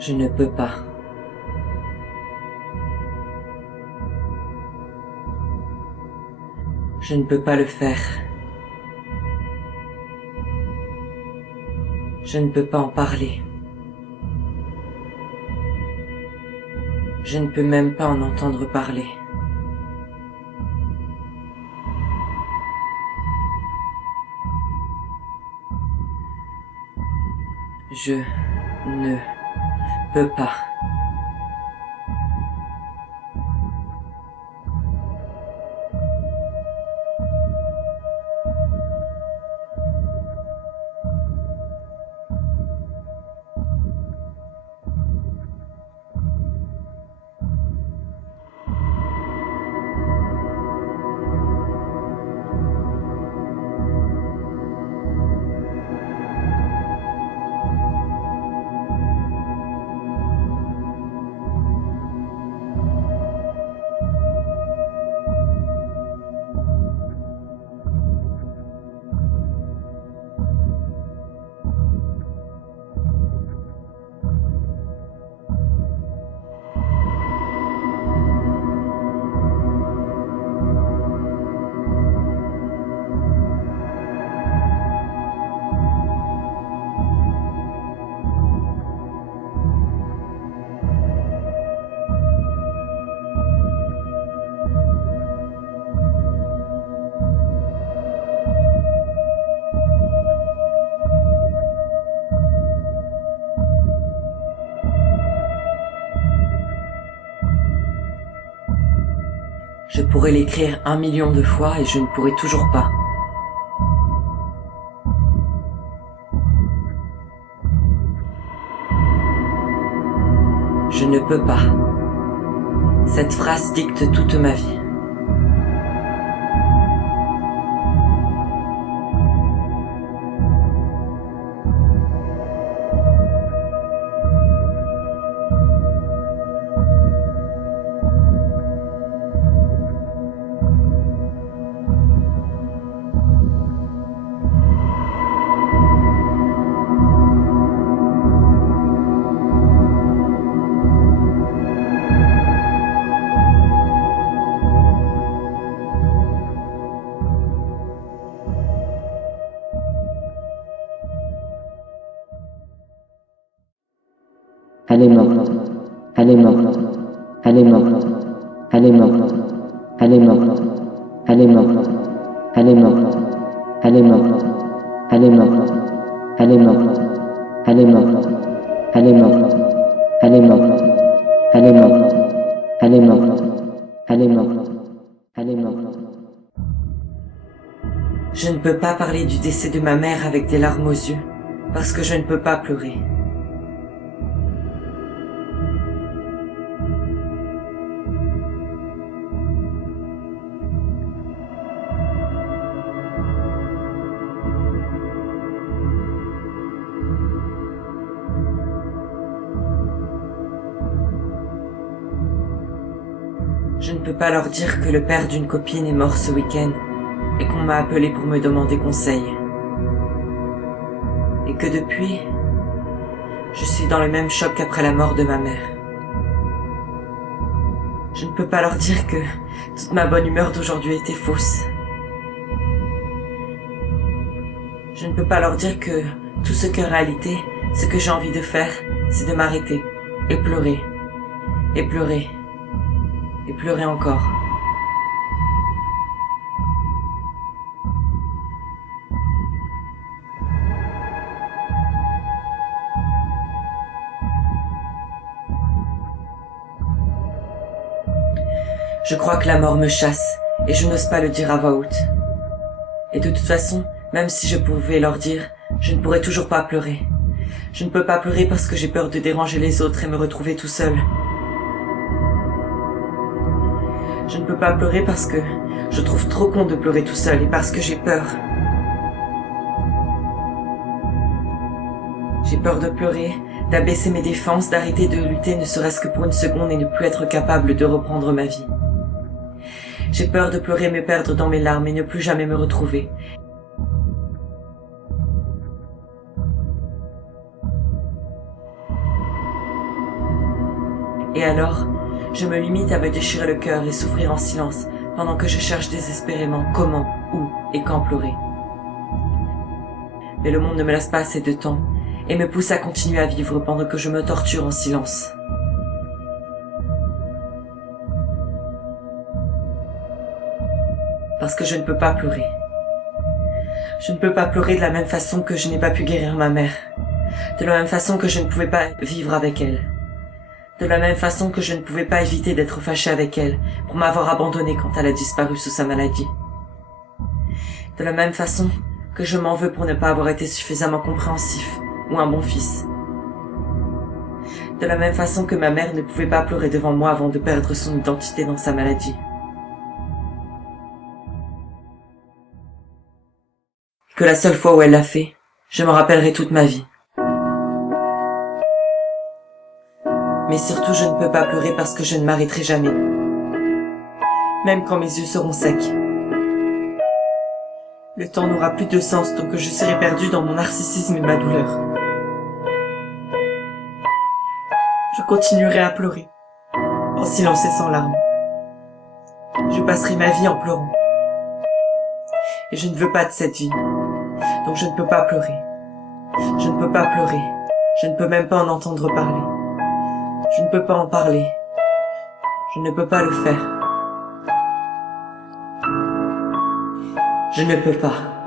Je ne peux pas. Je ne peux pas le faire. Je ne peux pas en parler. Je ne peux même pas en entendre parler. Je ne peux pas. Je pourrais l'écrire 1 million de fois et je ne pourrais toujours pas. Je ne peux pas. Cette phrase dicte toute ma vie. Elle est morte, elle est morte, elle est morte, elle est morte, elle est morte, elle est morte, elle est morte, elle est morte, elle est morte, elle est morte, elle est morte, elle est morte, elle est morte, elle est morte, elle est morte, elle est morte, elle est morte. Je ne peux pas parler du décès de ma mère avec des larmes aux yeux, parce que je ne peux pas pleurer. Je ne peux pas leur dire que le père d'une copine est mort ce week-end et qu'on m'a appelé pour me demander conseil. Et que depuis, je suis dans le même choc qu'après la mort de ma mère. Je ne peux pas leur dire que toute ma bonne humeur d'aujourd'hui était fausse. Je ne peux pas leur dire que tout ce qu'en réalité, ce que j'ai envie de faire, c'est de m'arrêter et pleurer, et pleurer, et pleurer encore. Je crois que la mort me chasse, et je n'ose pas le dire à voix haute. Et de toute façon, même si je pouvais leur dire, je ne pourrais toujours pas pleurer. Je ne peux pas pleurer parce que j'ai peur de déranger les autres et me retrouver tout seul. Je ne peux pas pleurer parce que je trouve trop con de pleurer tout seul et parce que j'ai peur. J'ai peur de pleurer, d'abaisser mes défenses, d'arrêter de lutter ne serait-ce que pour une seconde et ne plus être capable de reprendre ma vie. J'ai peur de pleurer, me perdre dans mes larmes et ne plus jamais me retrouver. Et alors, je me limite à me déchirer le cœur et souffrir en silence pendant que je cherche désespérément comment, où et quand pleurer. Mais le monde ne me laisse pas assez de temps et me pousse à continuer à vivre pendant que je me torture en silence. Parce que je ne peux pas pleurer. Je ne peux pas pleurer de la même façon que je n'ai pas pu guérir ma mère. De la même façon que je ne pouvais pas vivre avec elle. De la même façon que je ne pouvais pas éviter d'être fâchée avec elle pour m'avoir abandonnée quand elle a disparu sous sa maladie. De la même façon que je m'en veux pour ne pas avoir été suffisamment compréhensif ou un bon fils. De la même façon que ma mère ne pouvait pas pleurer devant moi avant de perdre son identité dans sa maladie. Que la seule fois où elle l'a fait, je m'en rappellerai toute ma vie. Mais surtout, je ne peux pas pleurer parce que je ne m'arrêterai jamais. Même quand mes yeux seront secs. Le temps n'aura plus de sens tant que je serai perdu dans mon narcissisme et ma douleur. Je continuerai à pleurer, en silence et sans larmes. Je passerai ma vie en pleurant. Et je ne veux pas de cette vie. Donc je ne peux pas pleurer. Je ne peux pas pleurer. Je ne peux même pas en entendre parler. Je ne peux pas en parler. Je ne peux pas le faire. Je ne peux pas.